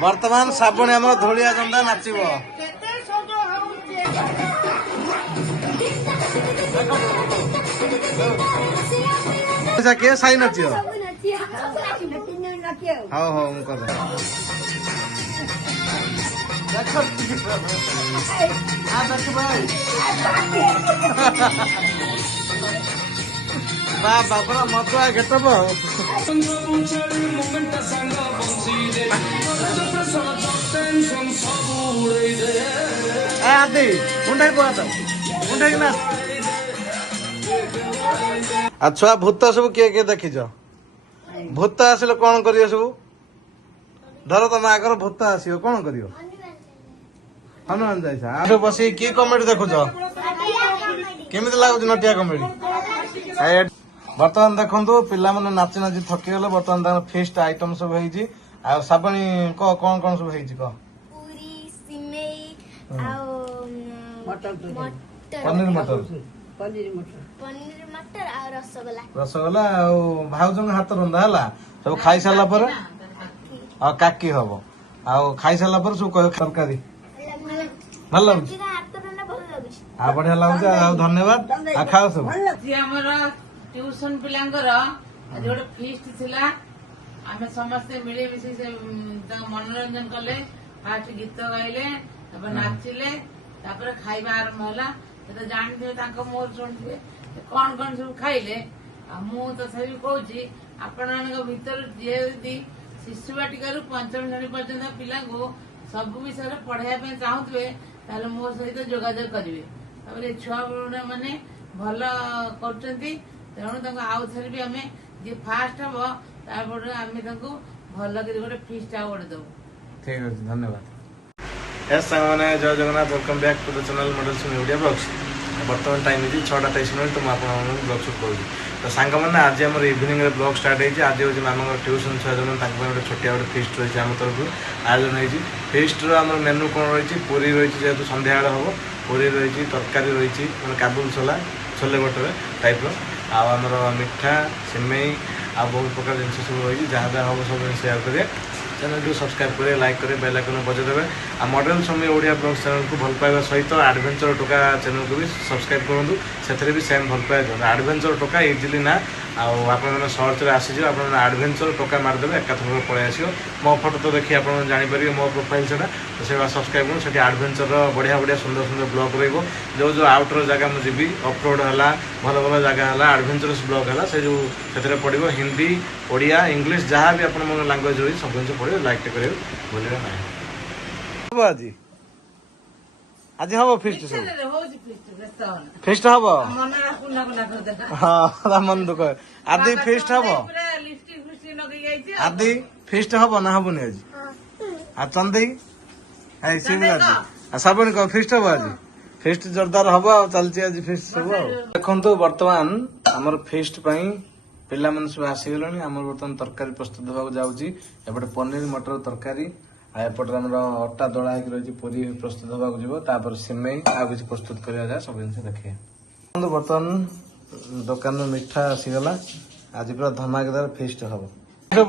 बर्तमान श्रावणी आम धूलिया चंदा नाचब किए साई नाच हाँ हाँ मुझे बाबा मधुआ गेटप आदि मुंडा मुंडा ना छुआ भूत सब किए किए देखीच भूत आसिले कौन करियो सब धर तुम आगर भूत आसो कौन करियो हनुमान जाइसा बस कि कमेडी देखुच केमी लगुच नटिया कमेडी बर्तमान देखो पिला मैंने नाची नाची थकी गले बर्तमान फिस्ट आइटम सब है श्रावणी कह कौन कौन सब है कह पनीर मटर रसगोला भाउज हाथ रंधा है सब खाई सारा पर काकी हम खाई सारा पर सब कह तरकारी भल लगे बढ़िया लगुच धन्यवाद खाओ सब ट्यूशन पिलांकर आज गोटे फीस्ट थिला आमे समस्ते मिले मिसी से मनोरंजन कले फास्ट गीत गाइले नाचिले खाइबा आरंभ होला तो जानते तांको मोर सुनते कौन कौन सब खाइले मु तथापि कहूँ आपण भीतर जी शिशु बाटिका पंचम श्रेणी पर्यंत पिला सब विषय पढ़ाई चाहूवे ताले मो सहित जोगाजोग करेंगे छुआ मैंने भल कर तेणु आउ थे भी आम जी फास्ट हम आम भल गोटे फिस्ट गोटे दबू ठीक है धन्यवाद यस सांग मैंने जय Jagannath welcome back to the channel models in Odia blogs बर्तमान टाइम है 6:23 मिनट तो मुझे ब्लॉग शूट करूँ तो सांग मैंने आज आम इवनिंग ब्लॉग स्टार्ट होती आज हूँ मामा ट्यूशन छुआ जो गोटे छोटिया गोटे फिस्ट रही है आम तरफ आयोजन होती फिस्टर आम मेनू कौन रही पूरी रही जेहतु संध्या हम पूरी रही तरकारी रही मैंने काबुल छोला छोले भटूरे टाइप आमर मिठा सिमेई आ बहुत प्रकार जिन सब रही जहाँ जहाँ हम सब सेयार करेंगे चैनल को सब्सक्राइब करेंगे लाइक करेंगे बेल आइकन बजाइदेवे आ मॉडल समय ओडिया ब्लॉग चैनल को भल पाइबा सहित एडवेंचर टोका चैनल को भी सब्सक्राइब करूँ से भी सेम भल पाए एडवेंचर टोका इजिली ना आपने सर्च आसीज आप एडवेंचर टोका मारिदेवे एकाथर पलि आस मो फोटो तो देखिए आप जापर मो प्रोफाइल से तो से सब्सक्राइब करूँ से एडवेंचर बढ़िया बढ़िया सुंदर सुंदर ब्लॉग रही जो जो आउटर जगह मुझे जी ऑफरोड है भल भल जगह है एडवेंचरस ब्लॉग है से जो से पड़ो हिंदी ओडिया इंग्लिश जहाँ भी आप लांगुएज रही सब जिन पड़े लाइक करेंगे भूलिए ना आज आज हम फिस्ट फिस्ट हम हाँ मन दुख आदि फिस्ट हम आदि फिस्ट हम ना हबनी आज आ चंदी आज श्रावणी कह फिस्ट हम आज फिस्ट जोरदार हम चलती आज फिस्ट सब देखु बर्तमान आमर फिस्ट पिला मन सब आसीगले आम बर्तमान तरकारी प्रस्तुत होगा जाऊँगी एपटे पनीर मटर तरकारी एपटे आम अटा दला रही पूरी प्रस्तुत होगा सिमेई आउ कि प्रस्तुत करा सब जिन देखिए बर्तमान दुकान में मिठा आसीगला आज पूरा धमाकेदार फिस्ट हम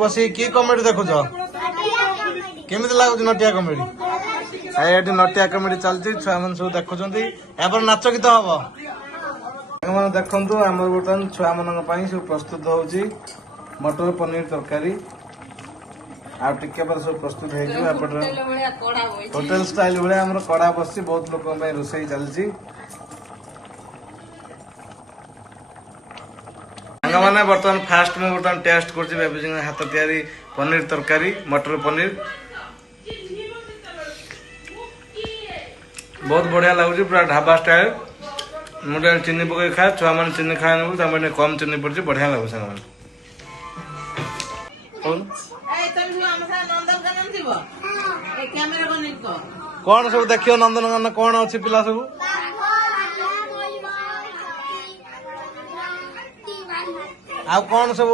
बस कि कमेडी देखुच केमी लगुच नटिया कमेडी ये नटिया कमेडी चलती छुआ मैंने सब देखुं नाच गीत हम देखु आम बर्तमान छुआ मान सब प्रस्तुत होची मटर पनीर तरकारी आ टिके पर सब प्रस्तुत होटल स्टाइल भाया आम कड़ा बस बहुत लोक रोसई चलती मैंने बर्तमान फास्ट मुझे बर्तमान टेस्ट कर हाथ तैयारी पनीर तरकारी मटर पनीर बहुत बढ़िया लगुच पूरा ढाबा स्टाइल मुझे चीनी पकड़ खाए छुआ मैंने चीनी खाए कम चीनी पड़ी बढ़िया लगू साग कौन सब देखियो नंदनकानन कौन अच्छी पिला सब आ कौन सब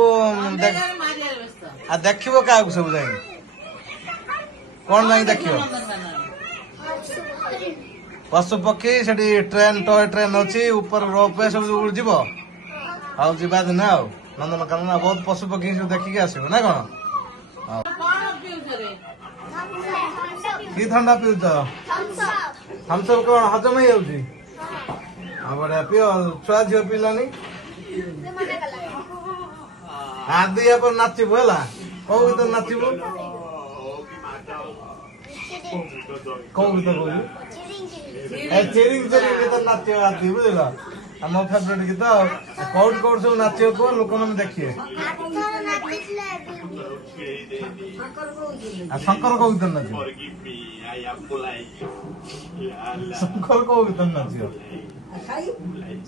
देखो क्या सब जाए कौन जाए देखियो ପଶୁ ପକ୍ଷୀ ସେଠି ଟ୍ରେନ ଟୟ ଟ୍ରେନ ଅଛି ଉପରେ ରୋପ ସବୁ ଯିବ ଆଉ ଯିବା ଦିନେ ଆଉ ନନ୍ଦନକାନନ ବହୁତ ପଶୁ ପକ୍ଷୀ ସବୁ ଦେଖିକି ଆସିବ ନା କଣ? କଣ ପିଉଛ ରେ? କି ଥଣ୍ଡା ପିଉଛ? ଥମ୍ସଅପ୍ କଣ ହଜମ ହେଇଯାଉଛି? ଆଉ ବଢିଆ ପିଅ ଛୁଆ ଝିଅ ପିଇଲାନି ଆଦି ପରେ ନାଚିବୁ ହେଲା କୋଉ ଗୀତ ନାଚିବୁ? କୋଉ ଗୀତ କହୁଛୁ? ଚିରିଙ୍ଗ ଚିରିଙ୍ଗ ଗୀତ ନାଚିବ ଆଦି ବୁଝିଲ ଆମ ଫେଭରେଟ ଗୀତ କୋଉଠି କୋଉଠି ସବୁ ନାଚିବ କୁହ ଲୋକମାନେ ଦେଖିବେ। ଆଉ ଶଙ୍କର କୋଉ ଗୀତ ନାଚିବ? ଶଙ୍କର କୋଉ ଗୀତ ନାଚିବ?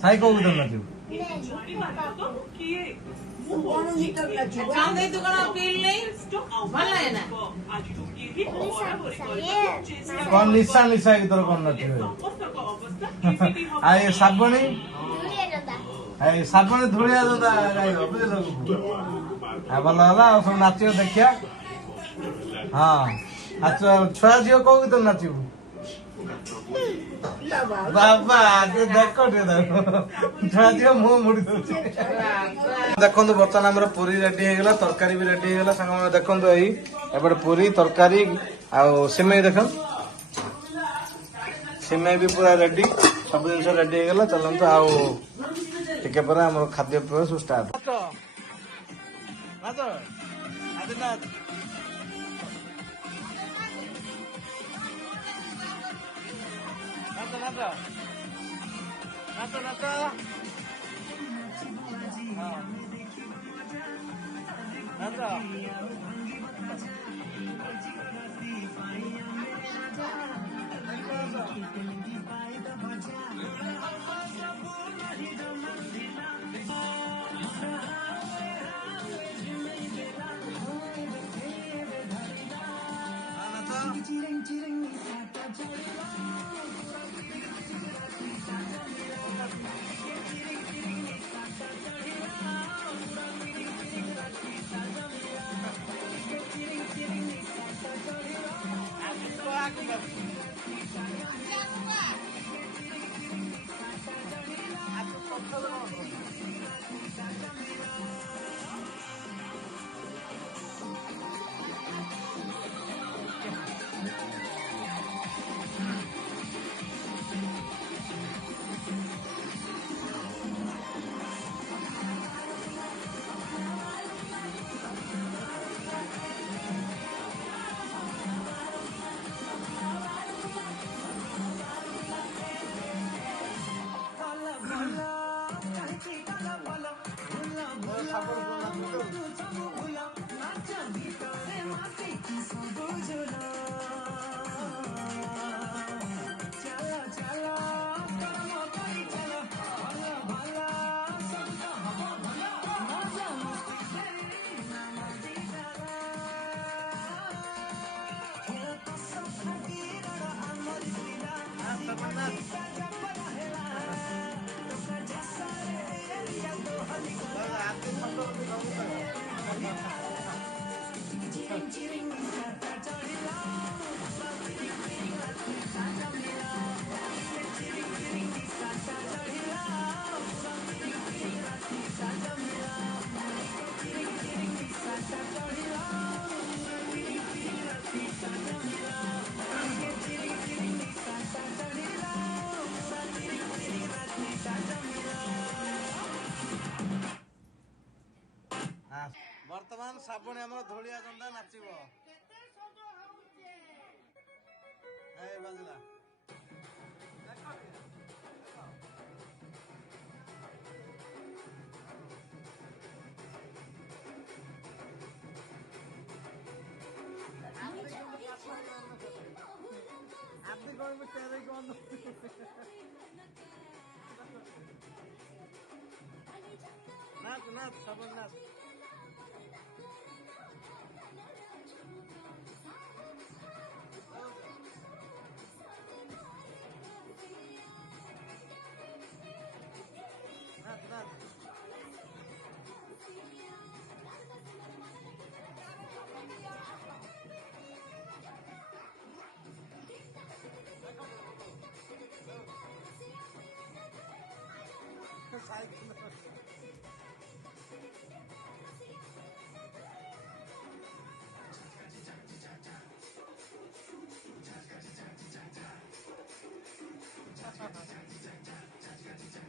ସାଇ କୋଉ ଗୀତ ନାଚିବ? ଚାନ୍ଦେଇ ତୁ କଣ ପିଇଲି ଭଲ ଲାଗେ ନା? କଣ ନିଶା ନିଶା ଗୀତର କଣ ନାଚିବ? ଆଉ ଏ ଶ୍ରାବଣୀ ଶ୍ରାବଣୀ ଧୂଳିଆ ଜୋତା ଗାଇବ ବୁଝିଲ ଆଉ ଭଲ ହେଲା ଆଉ ସବୁ ନାଚିବ ଦେଖିବା। ହଁ ଛୁଆ ଝିଅ କୋଉ ଗୀତ ନାଚିବୁ? ବାବା ଦେଖ ଟିକେ ଛୁଆ ଝିଅ ମୁହଁ ମୁଡି ଦଉଛି। ଦେଖନ୍ତୁ ବର୍ତ୍ତମାନ ଆମର ପୁରୀ ରେଡି ହେଇଗଲା ତରକାରୀ ବି ରେଡି ହେଇଗଲା ସାଙ୍ଗମାନେ ଦେଖନ୍ତୁ ଏଇ ଏପଟେ ପୁରୀ ତରକାରୀ ଆଉ ସିମେଇ ଦେଖ ସିମେଇ ବି ପୁରା ରେଡି ସବୁ ଜିନିଷ ରେଡି ହେଇଗଲା ଚାଲନ୍ତୁ ଆଉ ଟିକେ ପରେ ଆମର ଖାଦ୍ୟ ପେୟ ସବୁ ଷ୍ଟାର୍ଟ। ବର୍ତ୍ତମାନ ଶ୍ରାବଣୀ ଆମର ଧୂଳିଆ ଜନ୍ଦା ନାଚିବ। ବାଜିଲା नाच नाच श्रावण नाच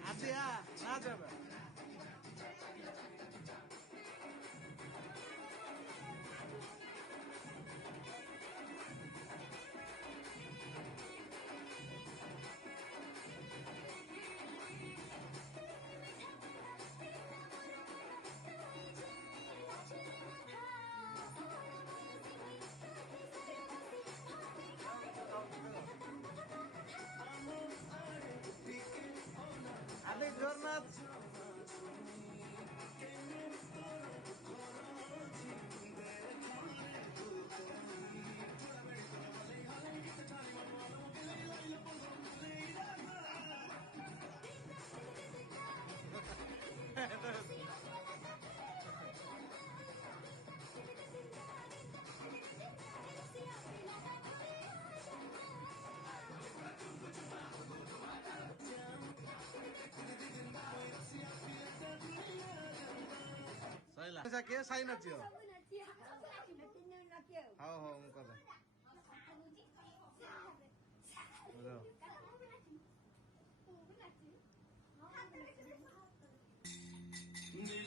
ଆସିଆ ନା ଦେବେ আরে জগন্নাথ ସଇଲା ପଇସା କିଏ ସାଇ ନଚିବ ହଉ ହଉ ମୁଁ କରେ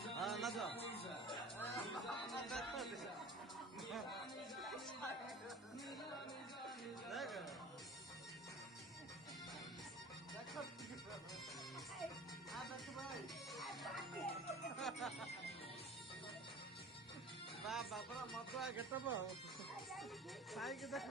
ହଁ ନାଚ ବାବା ପୁରା ମଜା କେତେ ସାଇକି ଦେଖ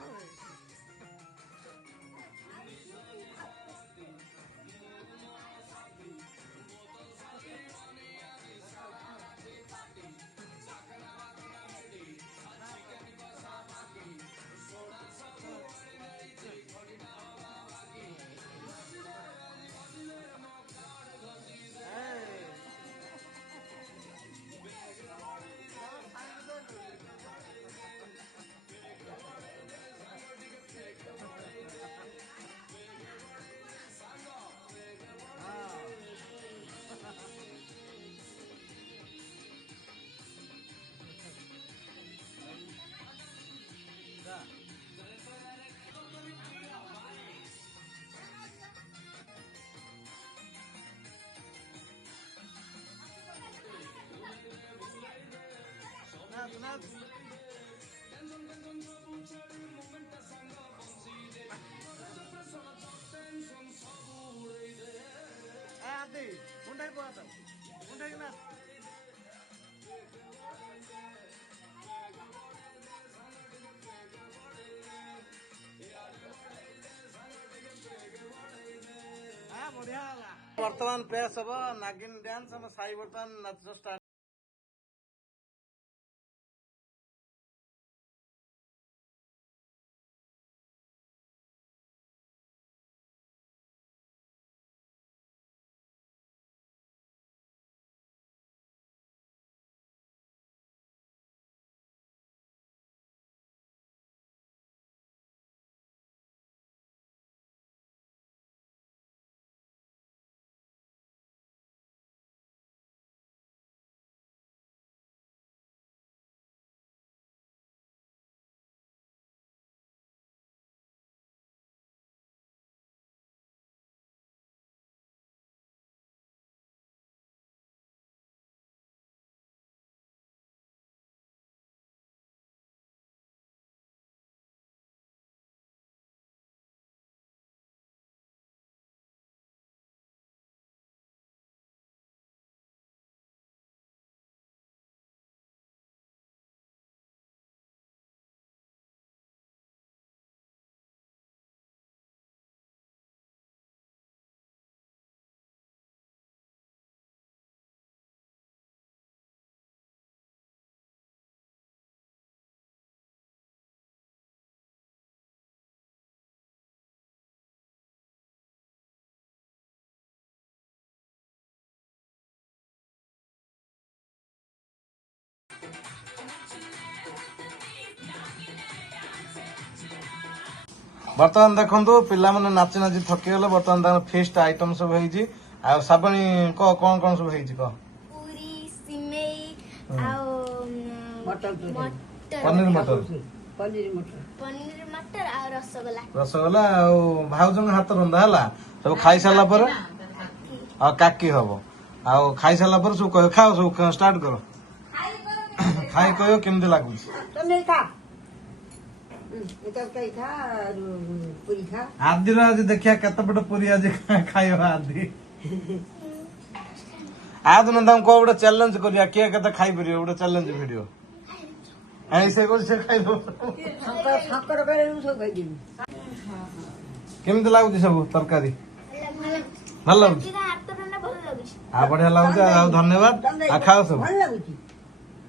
আদি কোনটাই পড়াতাম কোনটাই না ବଢିଆ ହେଲା ବର୍ତ୍ତମାନ ପ୍ରେସ୍ ହବ ନାଗିନ ଡ୍ୟାନ୍ସ ଆମ ସାଇ ବର୍ତ୍ତମାନ ନାଚ ଷ୍ଟାର୍ଟ ବର୍ତ୍ତମାନ ଦେଖନ୍ତୁ ପିଲାମାନେ ନାଚି ନାଚି ଥକିଗଲେ ବର୍ତ୍ତମାନ ତାଙ୍କର ଫିଷ୍ଟ ଆଇଟମ ସବୁ ହେଇଛି ଆଉ ଶ୍ରାବଣୀ କହ କଣ କଣ ସବୁ ହେଇଛି କହ। ପୁରୀ ସିମେଇ ଆଉ ମଟର ପନିର ମଟର ପନିର ମଟର ଆଉ ରସଗୋଲା ରସଗୋଲା ଆଉ ଭାଉଜଙ୍କ ହାତ ରନ୍ଧା ହେଲା। ସବୁ ଖାଇସାରିଲା ପରେ ଆଉ କାକି ହବ। ଆଉ ଖାଇସାରିଲା ପରେ ସବୁ କହିବ ଖାଅ ସବୁ ଷ୍ଟାର୍ଟ କର। ଖାଇ କହିବ କେମିତି ଲାଗୁଛି। ତମେ ଖା ତରକାରୀ ଖା ପୁରୀ ଖା। ଆଦିର ଆଜି ଦେଖିବା କେତେ ପଟ ପୁରୀ ଆଜି ଖାଇବା ଆଦି। ଆଦିନ ତାଙ୍କୁ କହ ଗୋଟେ ଚ୍ୟାଲେଞ୍ଜ କରିବା କିଏ କେତେ ଖାଇପାରିବ ଗୋଟେ ଚ୍ୟାଲେଞ୍ଜ ଭିଡିଓ। ସେ କହୁଛି ସେ ଖାଇଦବ। ଶଙ୍କର କରେ ମୁଁ ସବୁ ଖାଇଦେବି। କେମିତି ଲାଗୁଛି ସବୁ ତରକାରୀ ଭଲ ଲାଗୁଛି। ହାତ ରନ୍ଧା ଭଲ ଲାଗୁଛି। ଆଉ ବଢିଆ ଲାଗୁଛି ଆଉ ଧନ୍ୟବାଦ। ଆଉ ଖାଅ ସବୁ। ଭଲ ଲାଗୁଛି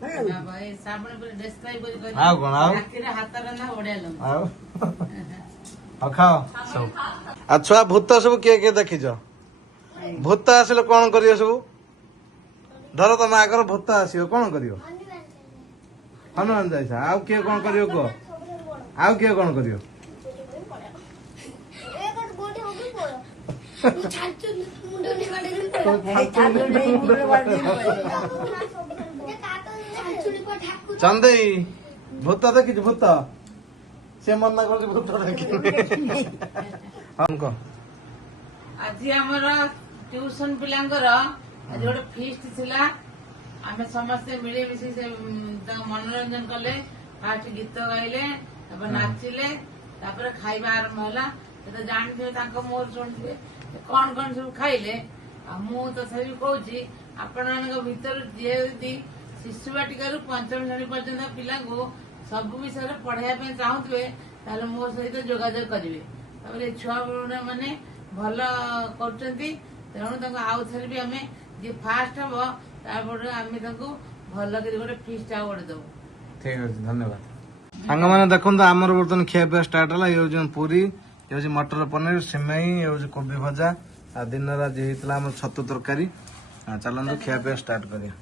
ଭଲ ଲାଗୁଛି। ଆଉ ଆଉ କଣ ଆଉ ହାତ ରନ୍ଧା ବଢିଆ ଲାଗୁଛି। ଆଉ ଆଉ ଖାଅ ସବୁ। ଆଉ ଛୁଆ ଭୂତ ସବୁ କିଏ କିଏ ଦେଖିଛ? ଭୂତ ଆସିଲେ କଣ କରିବ ସବୁ? ଧର ତମ ଆଗର ଭୂତ ଆସିବ କଣ କରିବ? ହନୁମାନ ଯାଇଛ। ଆଉ କିଏ କଣ କରିବ କୁହ? ଆଉ କିଏ କଣ କରିବ? ଚନ୍ଦେଇ ଭୂତ ଦେଖିଛୁ ଭୂତ? ସେ ମନା କରୁଛି ଭୂତ ଦେଖିନି। ହଁ କହ। ଆଜି ଆମର ଟ୍ୟୁସନ ପିଲାଙ୍କର ଆଜି ଗୋଟେ ଫିଷ୍ଟ ଥିଲା। ଆମେ ସମସ୍ତେ ମିଳିମିଶି ସେ ତାଙ୍କ ମନୋରଞ୍ଜନ କଲେ। ଫାଷ୍ଟ ଗୀତ ଗାଇଲେ, ତାପରେ ନାଚିଲେ, ତାପରେ ଖାଇବା ଆରମ୍ଭ ହେଲା। ସେ ତ ଜାଣିଥିବେ ତାଙ୍କ ମୋର ଶୁଣିଥିବେ କଣ କଣ ସବୁ ଖାଇଲେ। ଆଉ ମୁଁ ତଥାପି କହୁଛି ଆପଣମାନଙ୍କ ଭିତରୁ ଯିଏ ଯଦି ଶିଶୁ ବାଟିକାରୁ ପଞ୍ଚମ ଶ୍ରେଣୀ ପର୍ଯ୍ୟନ୍ତ ପିଲାଙ୍କୁ ସବୁ ବିଷୟରେ ପଢେଇବା ପାଇଁ ଚାହୁଁଥିବେ ତାହେଲେ ମୋ ସହିତ ଯୋଗାଯୋଗ କରିବେ। ତାପରେ ଏ ଛୁଆ ମାନେ ଭଲ କରୁଛନ୍ତି, ତେଣୁ ତାଙ୍କୁ ଆଉ ଥରେ ବି ଆମେ ଯିଏ ଫାଷ୍ଟ ହବ ତାପରେ ଆମେ ତାଙ୍କୁ ଭଲ କରି ଗୋଟେ ଫିଷ୍ଟ ଆୱାର୍ଡ ଦବୁ। ଠିକ ଅଛି ଧନ୍ୟବାଦ। ସାଙ୍ଗମାନେ ଦେଖନ୍ତୁ ଆମର ବର୍ତ୍ତମାନ ଖିଆ ପିଆ ଷ୍ଟାର୍ଟ ହେଲା। ଇଏ ହଉଛି ପୁରୀ, ଇଏ ହଉଛି ମଟର ପନିର, ସିମେଇ, ଇଏ ହଉଛି କୋବି ଭଜା। ଆଉ ଦିନରେ ଆଜି ହେଇଥିଲା ଆମର ଛତୁ ତରକାରୀ। ଚାଲନ୍ତୁ ଖିଆ ପିଆ ଷ୍ଟାର୍ଟ କରିବା।